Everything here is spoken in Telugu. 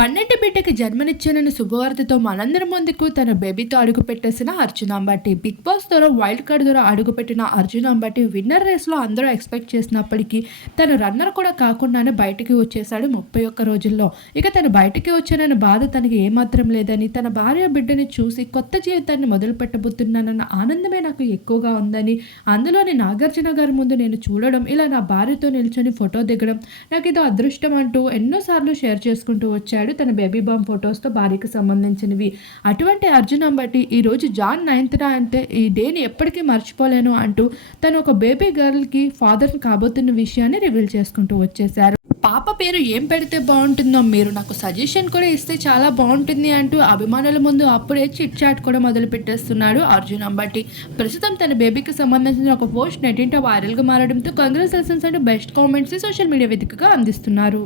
పన్నెండు బిడ్డకి జన్మనిచ్చానని శుభవార్తతో మనందరి ముందుకు తన బేబీతో అడుగు పెట్టేసిన అర్జున్ అంబటి. బిగ్ బాస్ ద్వారా వైల్డ్ కార్డ్ ద్వారా అడుగుపెట్టిన అర్జున్ అంబటి విన్నర్ రేస్లో అందరూ ఎక్స్పెక్ట్ చేసినప్పటికీ తను రన్నర్ కూడా కాకుండానే బయటికి వచ్చేసాడు ముప్పై ఒక్క రోజుల్లో. ఇక తను బయటికి వచ్చానన్న బాధ తనకి ఏమాత్రం లేదని తన భార్య బిడ్డని చూసి కొత్త జీవితాన్ని మొదలు పెట్టబోతున్నానన్న ఆనందమే నాకు ఎక్కువగా ఉందని అందులోని నాగార్జున గారి ముందు నేను చూడడం ఇలా నా భార్యతో నిల్చొని ఫోటో దిగడం నాకు ఇదో అదృష్టం అంటూ ఎన్నోసార్లు షేర్ చేసుకుంటూ వచ్చాడు. తన బేబీ బామ్ ఫొటోస్తో భార్యకు సంబంధించినవి. అటువంటి అర్జున్ అంబటి ఈరోజు జాన్ నైన్త్న అంటే ఈ డేని ఎప్పటికీ మర్చిపోలేను అంటూ తను ఒక బేబీ గర్ల్కి ఫాదర్ కాబోతున్న విషయాన్ని రివీల్ చేసుకుంటూ వచ్చేశారు. పాప పేరు ఏం పెడితే బాగుంటుందో మీరు నాకు సజెషన్ కూడా ఇస్తే చాలా బాగుంటుంది అంటూ అభిమానుల ముందు అప్పుడే చిట్ చాట్ కూడా మొదలు పెట్టేస్తున్నాడు అర్జున్ అంబటి. ప్రస్తుతం తన బేబీకి సంబంధించిన ఒక పోస్ట్ నెటింటో వైరల్గా మారడంతో congratulations and best comments social media వేదికగా అందిస్తున్నారు.